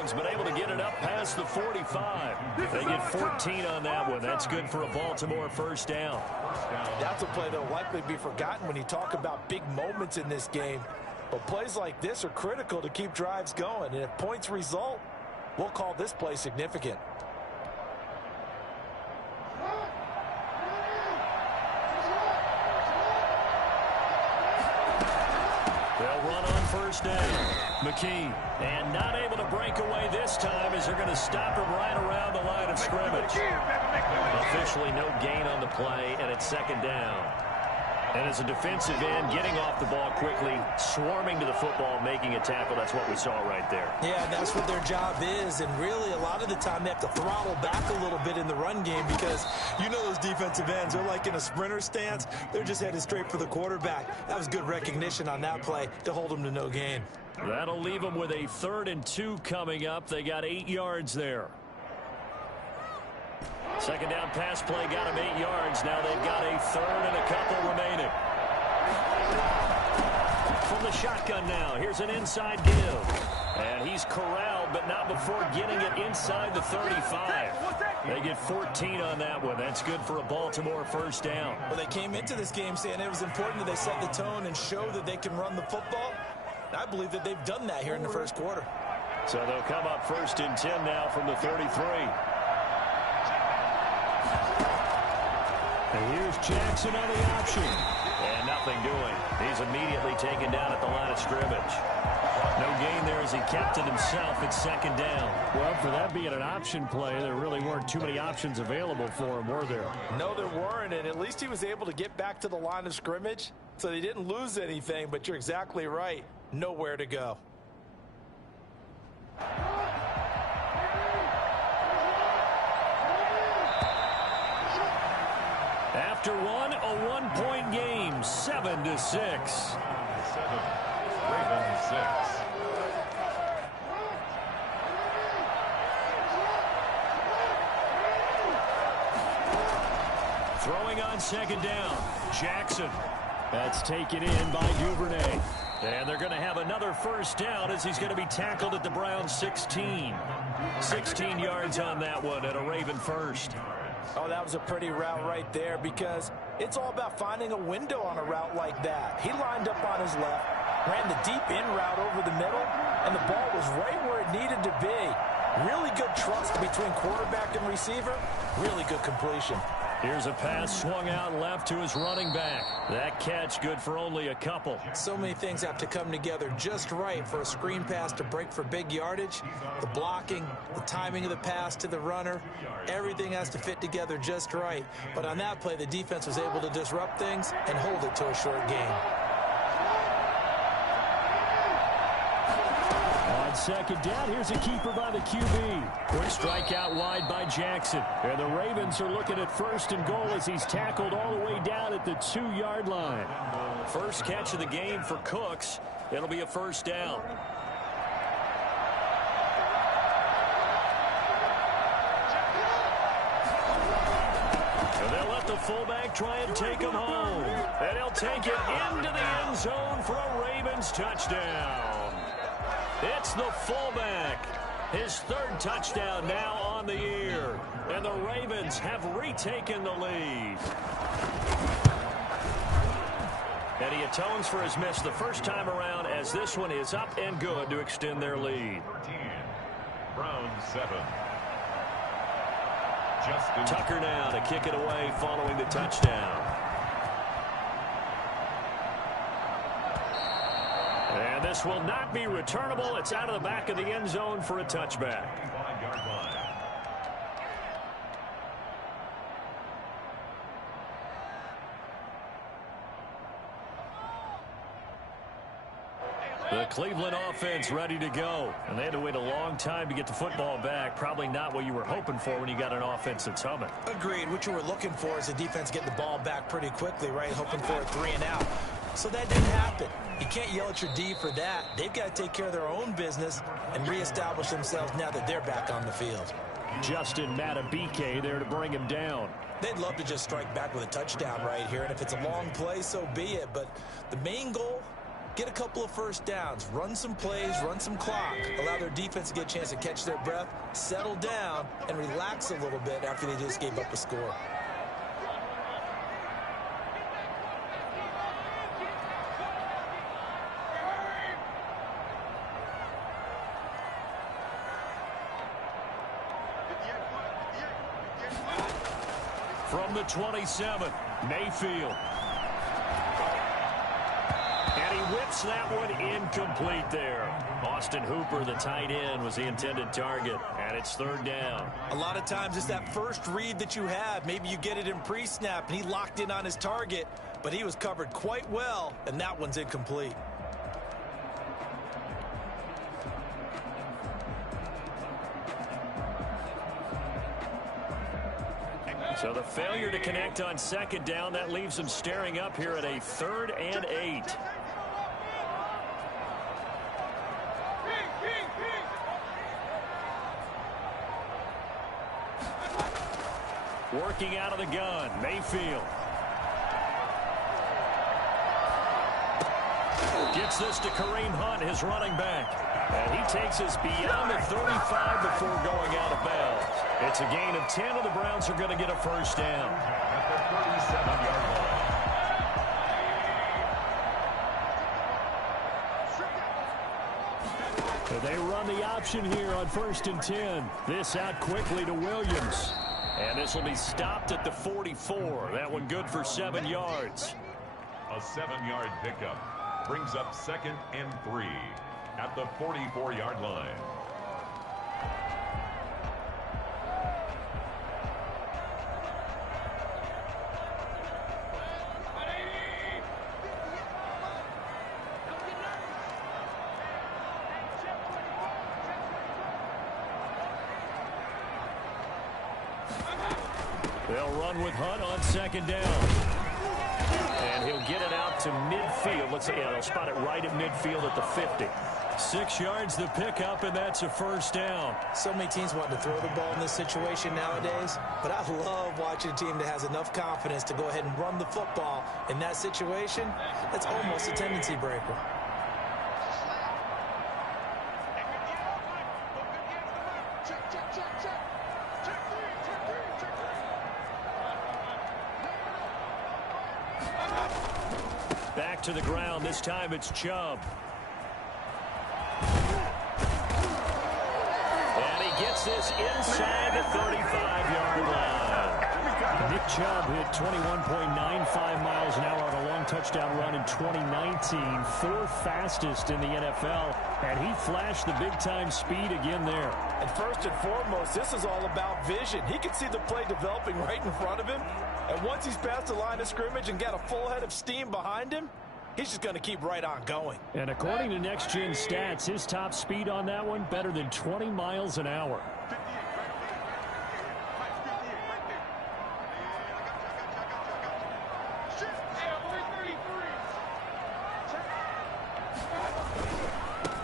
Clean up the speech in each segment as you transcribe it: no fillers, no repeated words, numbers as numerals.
Browns, but able to get it up past the 45. They get 14 on that one. That's good for a Baltimore first down. That's a play that will likely be forgotten when you talk about big moments in this game. But plays like this are critical to keep drives going. And if points result, we'll call this play significant. They'll run on first down. McKee, and not able to break away this time as they're going to stop him right around the line of scrimmage. Officially no gain on the play, and it's second down. And as a defensive end, getting off the ball quickly, swarming to the football, making a tackle, that's what we saw right there. Yeah, that's what their job is, and really a lot of the time they have to throttle back a little bit in the run game because you know those defensive ends, they're like in a sprinter stance. They're just headed straight for the quarterback. That was good recognition on that play to hold them to no gain. That'll leave them with a 3rd and 2 coming up. They got 8 yards there. Second down pass play got him 8 yards. Now they've got a 3rd and a couple remaining. From the shotgun now, here's an inside give. And he's corralled, but not before getting it inside the 35. They get 14 on that one. That's good for a Baltimore first down. Well, they came into this game saying it was important that they set the tone and show that they can run the football. I believe that they've done that here in the first quarter. So they'll come up 1st and 10 now from the 33. And here's Jackson on the option. And nothing doing. He's immediately taken down at the line of scrimmage. No gain there as he kept it himself. It's second down. Well, for that being an option play, there really weren't too many options available for him, were there? No, there weren't, and at least he was able to get back to the line of scrimmage, so they didn't lose anything, but you're exactly right. Nowhere to go. After one, a one-point game, 7-6. 7, Ravens 6. Throwing on second down, Jackson. That's taken in by Duvernay. And they're going to have another first down as he's going to be tackled at the Browns 16. 16 yards on that one and a Raven first. Oh, that was a pretty route right there because it's all about finding a window on a route like that. He lined up on his left, ran the deep in route over the middle, and the ball was right where it needed to be. Really good trust between quarterback and receiver. Really good completion. Here's a pass swung out left to his running back. That catch good for only a couple. So many things have to come together just right for a screen pass to break for big yardage. The blocking, the timing of the pass to the runner, everything has to fit together just right. But on that play, the defense was able to disrupt things and hold it to a short game. On second down, here's a keeper by the QB. Quick strike out wide by Jackson. And the Ravens are looking at first and goal as he's tackled all the way down at the 2-yard line. First catch of the game for Cooks. It'll be a first down. And they'll let the fullback try and take him home. And he'll take it into the end zone for a Ravens touchdown. It's the fullback. His 3rd touchdown now on the year. And the Ravens have retaken the lead. And he atones for his miss the first time around as this one is up and good to extend their lead. 14, Browns 7. Tucker now to kick it away following the touchdown. And this will not be returnable. It's out of the back of the end zone for a touchback. The Cleveland offense ready to go. And they had to wait a long time to get the football back. Probably not what you were hoping for when you got an offense that's humming. Agreed. What you were looking for is the defense getting the ball back pretty quickly, right? Hoping for a 3 and out. So that didn't happen. You can't yell at your D for that. They've got to take care of their own business and reestablish themselves now that they're back on the field. Justin Matabike there to bring him down. They'd love to just strike back with a touchdown right here, and if it's a long play, so be it. But the main goal, get a couple of first downs, run some plays, run some clock, allow their defense to get a chance to catch their breath, settle down, and relax a little bit after they just gave up a score. From the 27, Mayfield. And he whips that one incomplete there. Austin Hooper, the tight end, was the intended target, and it's third down. A lot of times it's that first read that you have. Maybe you get it in pre-snap, and he locked in on his target, but he was covered quite well, and that one's incomplete. So the failure to connect on second down, that leaves them staring up here at a 3rd and 8. Working out of the gun, Mayfield. Gets this to Kareem Hunt, his running back. And he takes us beyond the 35 before going out of bounds. It's a gain of 10, and the Browns are going to get a first down. At the 37-yard line. They run the option here on 1st and 10. This out quickly to Williams. And this will be stopped at the 44. That one good for 7 yards. A 7-yard pickup brings up 2nd and 3 at the 44-yard line. They'll run with Hunt on 2nd down. And he'll get it out to midfield. Looks like, yeah, they'll spot it right at midfield at the 50. 6 yards the pickup, and that's a first down. So many teams want to throw the ball in this situation nowadays, but I love watching a team that has enough confidence to go ahead and run the football in that situation. That's almost a tendency breaker. Back to the ground. This time it's Chubb. And he gets this inside the 35-yard line. Nick Chubb hit 21.95 miles an hour on a long touchdown run in 2019, 4th fastest in the NFL, and he flashed the big-time speed again there. And first and foremost, this is all about vision. He can see the play developing right in front of him, and once he's past the line of scrimmage and got a full head of steam behind him, he's just going to keep right on going. And according to Next Gen Stats, his top speed on that one, better than 20 miles an hour.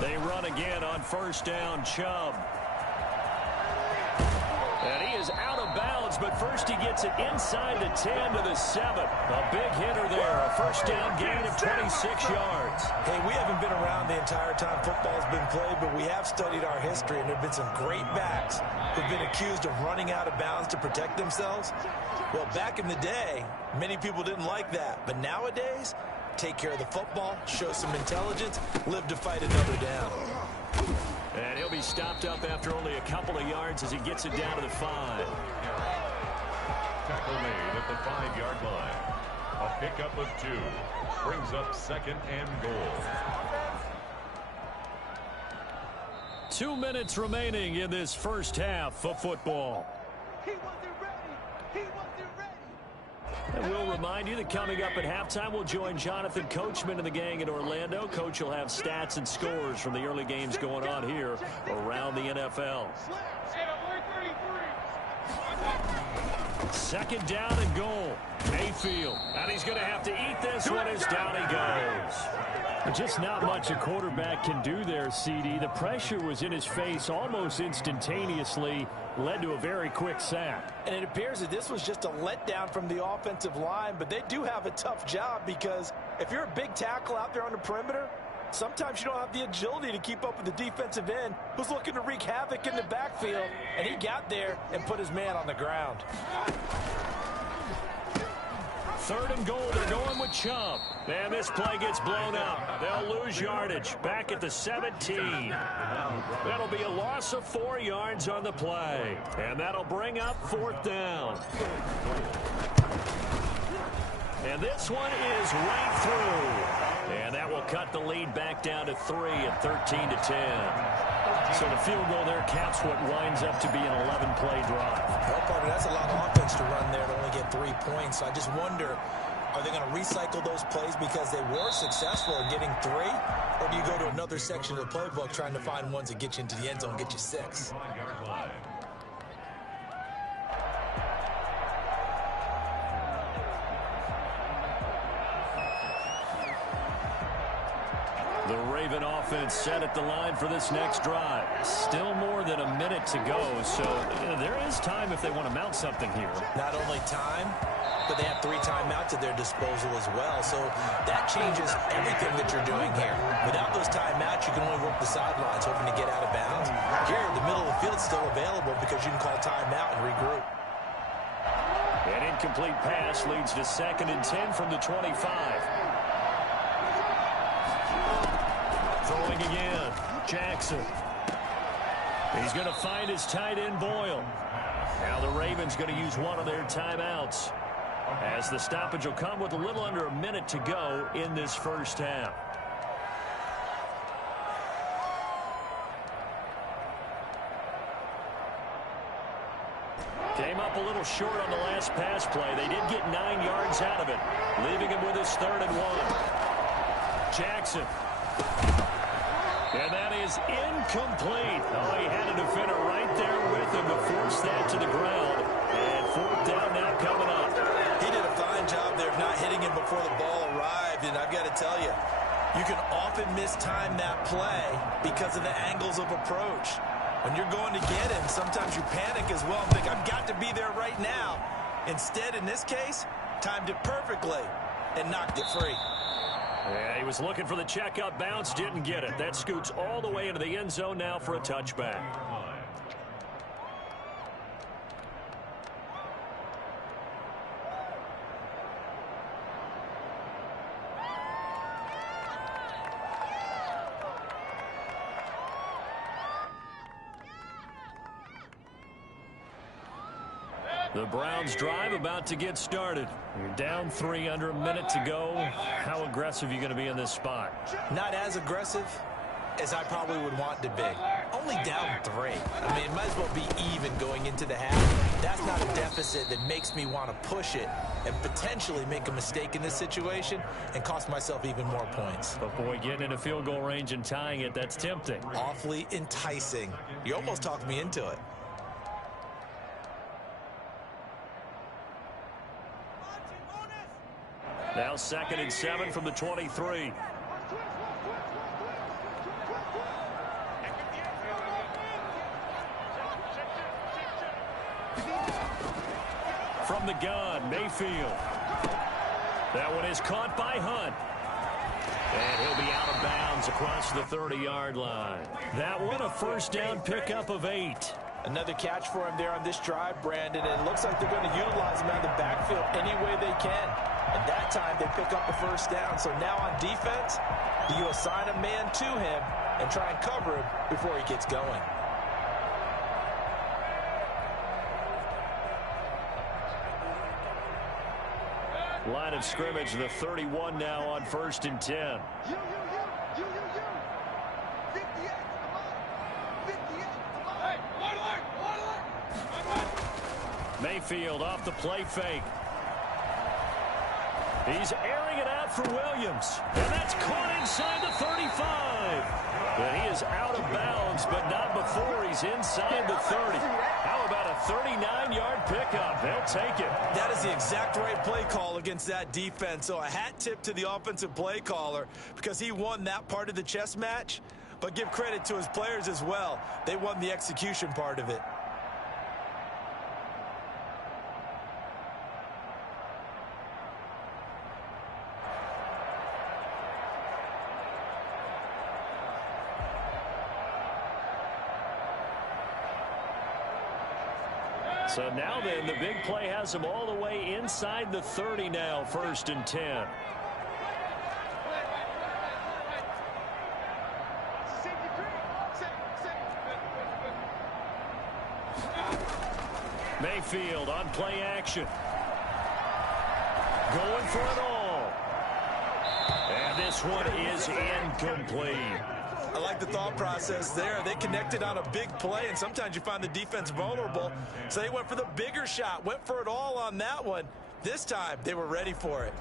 They run again on 1st down, Chubb. And he is out of bounds, but first he gets it inside the 10 to the 7. A big hitter there, a first down gain of 26 yards. Hey, we haven't been around the entire time football's been played, but we have studied our history, and there have been some great backs who've been accused of running out of bounds to protect themselves. Well, back in the day, many people didn't like that, but nowadays, take care of the football, show some intelligence, live to fight another down. And he'll be stopped up after only a couple of yards as he gets it down to the 5. Tackle made at the 5-yard line. A pickup of 2 brings up 2nd and goal. 2 minutes remaining in this first half of football. He wasn't ready. He wasn't ready. And we'll remind you that coming up at halftime, we'll join Jonathan Coachman and the gang in Orlando. Coach will have stats and scores from the early games going on here around the NFL. Second down and goal. Mayfield. And he's going to have to eat this one as down he goes. Just not much a quarterback can do there, CD. The pressure was in his face almost instantaneously. Led to a very quick sack. And it appears that this was just a letdown from the offensive line, but they do have a tough job because if you're a big tackle out there on the perimeter, sometimes you don't have the agility to keep up with the defensive end who's looking to wreak havoc in the backfield, and he got there and put his man on the ground. Third and goal, they're going with Chubb. And this play gets blown up. They'll lose yardage back at the 17. That'll be a loss of 4 yards on the play. And that'll bring up fourth down. And this one is right through. And that will cut the lead back down to 3 at 13-10. So the field goal there caps what winds up to be an 11-play drive. Well, partner, that's a lot of offense to run there to only get 3 points. So I just wonder, are they going to recycle those plays because they were successful in getting 3? Or do you go to another section of the playbook trying to find ones that get you into the end zone and get you 6? The Raven offense set at the line for this next drive. Still more than a minute to go, so there is time if they want to mount something here. Not only time, but they have 3 timeouts at their disposal as well, so that changes everything that you're doing here. Without those timeouts, you can only work the sidelines, hoping to get out of bounds. Here, the middle of the field is still available because you can call timeout and regroup. An incomplete pass leads to 2nd and 10 from the 25. Throwing again, Jackson. He's going to find his tight end, Boyle. Now the Ravens going to use one of their timeouts, as the stoppage will come with a little under a minute to go in this first half. Came up a little short on the last pass play. They did get 9 yards out of it, leaving him with his 3rd and 1. Jackson. And that is incomplete. Oh, he had a defender right there with him to force that to the ground. And 4th down now coming up. He did a fine job there of not hitting him before the ball arrived. And I've got to tell you, you can often mistime that play because of the angles of approach. When you're going to get him, sometimes you panic as well and think, I've got to be there right now. Instead, in this case, timed it perfectly and knocked it free. Yeah, he was looking for the checkup bounce, didn't get it. That scoots all the way into the end zone now for a touchback. The Browns drive about to get started. You're down 3 under a minute to go. How aggressive are you going to be in this spot? Not as aggressive as I probably would want to be. Only down 3. I mean, it might as well be even going into the half. That's not a deficit that makes me want to push it and potentially make a mistake in this situation and cost myself even more points. But boy, getting into field goal range and tying it, that's tempting. Awfully enticing. You almost talked me into it. Now 2nd and 7 from the 23. From the gun, Mayfield. That one is caught by Hunt. And he'll be out of bounds across the 30-yard line. That one a first down pickup of 8. Another catch for him there on this drive, Brandon, and it looks like they're going to utilize him out of the backfield any way they can. And that time they pick up the first down. So now on defense, you assign a man to him and try and cover him before he gets going. Line of scrimmage, the 31 now on 1st and 10. Mayfield off the play fake. He's airing it out for Williams. And that's caught inside the 35. But he is out of bounds, but not before he's is inside the 30. How about a 39-yard pickup? They'll take it. That is the exact right play call against that defense. So a hat tip to the offensive play caller because he won that part of the chess match. But give credit to his players as well. They won the execution part of it. So now then, the big play has them all the way inside the 30 now, 1st and 10. Mayfield on play action. Going for it all. And this one is incomplete. I like the thought process there. They connected on a big play, and sometimes you find the defense vulnerable. So they went for the bigger shot, went for it all on that one. This time, they were ready for it.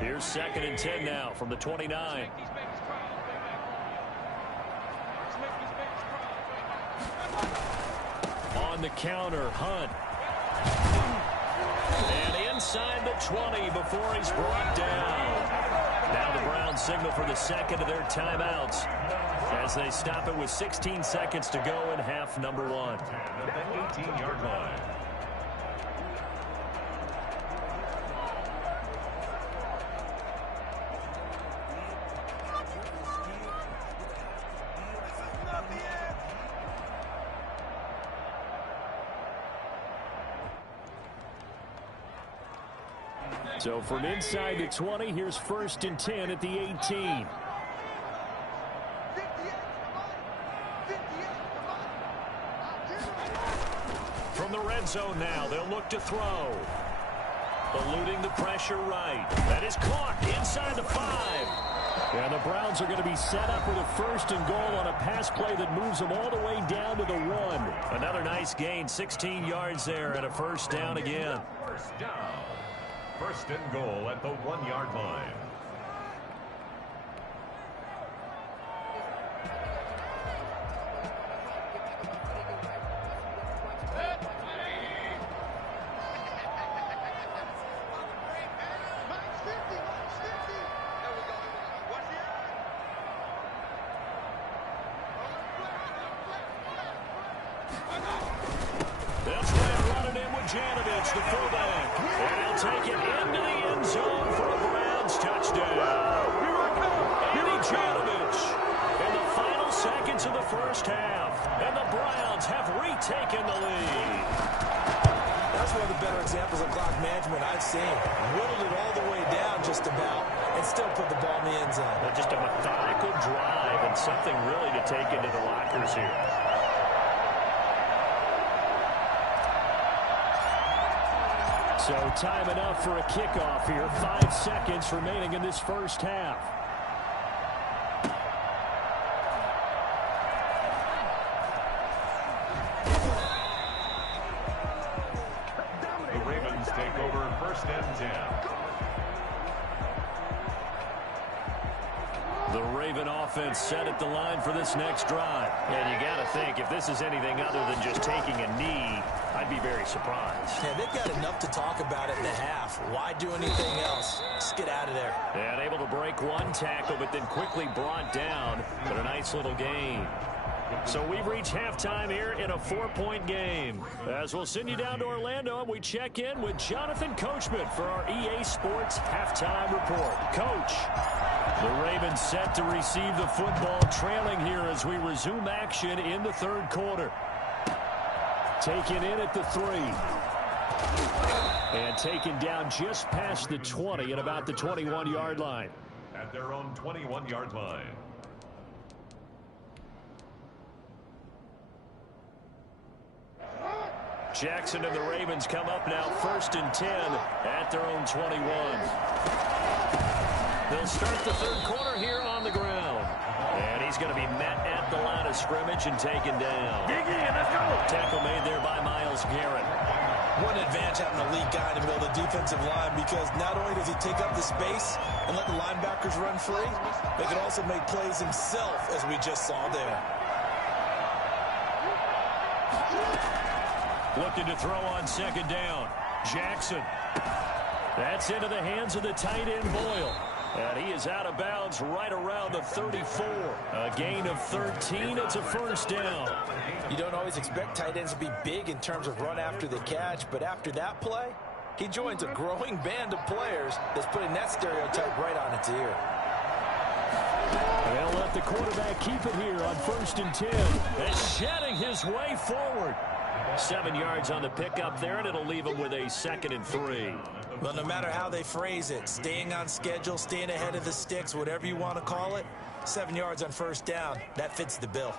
Here's 2nd and 10 now from the 29. On the counter, Hunt. And inside the 20 before he's brought down. Now the Browns signal for the second of their timeouts as they stop it with 16 seconds to go in half number 1. At the 18-yard line. So from inside the 20, here's 1st and 10 at the 18. From the red zone now, they'll look to throw. Eluding the pressure right. That is caught inside the 5. And the Browns are going to be set up with a 1st and goal on a pass play that moves them all the way down to the 1. Another nice gain, 16 yards there, and a 1st down again. 1st down. 1st and goal at the 1-yard line. They'll try and run it in with Janovich, the fullback. And he'll take it into the end zone for a Browns touchdown. Eddie Janovich in the final seconds of the 1st half. And the Browns have retaken the lead. That's one of the better examples of clock management I've seen. Whittled it all the way down just about and still put the ball in the end zone. Just a methodical drive and something really to take into the lockers here. So time enough for a kickoff here. 5 seconds remaining in this 1st half. The Ravens take over 1st and 10. The Raven offense set at the line for this next drive. And you got to think, if this is anything other than just taking a knee, I'd be very surprised. Yeah, they've got enough to talk about it in the half. Why do anything else? Just get out of there. And able to break one tackle, but then quickly brought down. But a nice little gain. So we've reached halftime here in a 4-point game. As we'll send you down to Orlando, and we check in with Jonathan Coachman for our EA Sports Halftime Report. Coach, the Ravens set to receive the football, trailing here as we resume action in the 3rd quarter. Taken in at the 3. And taken down just past the 20 at about the 21-yard line. At their own 21-yard line. Jackson and the Ravens come up now 1st and 10 at their own 21. They'll start the 3rd quarter here on the ground. And he's going to be met at the line of scrimmage and taken down. Dig in, let's go. Tackle made there by Myles Garrett. What an advantage having a lead guy in the middle of the defensive line, because not only does he take up the space and let the linebackers run free, but he can also make plays himself, as we just saw there. Looking to throw on second down. Jackson. That's into the hands of the tight end, Boyle. And he is out of bounds right around the 34. A gain of 13. It's a first down. You don't always expect tight ends to be big in terms of run after the catch, but after that play, he joins a growing band of players that's putting that stereotype right on its ear. They'll let the quarterback keep it here on 1st and 10. And shedding his way forward. 7 yards on the pickup there, and it'll leave him with a 2nd and 3. Well, no matter how they phrase it, staying on schedule, staying ahead of the sticks, whatever you want to call it, 7 yards on first down, that fits the bill.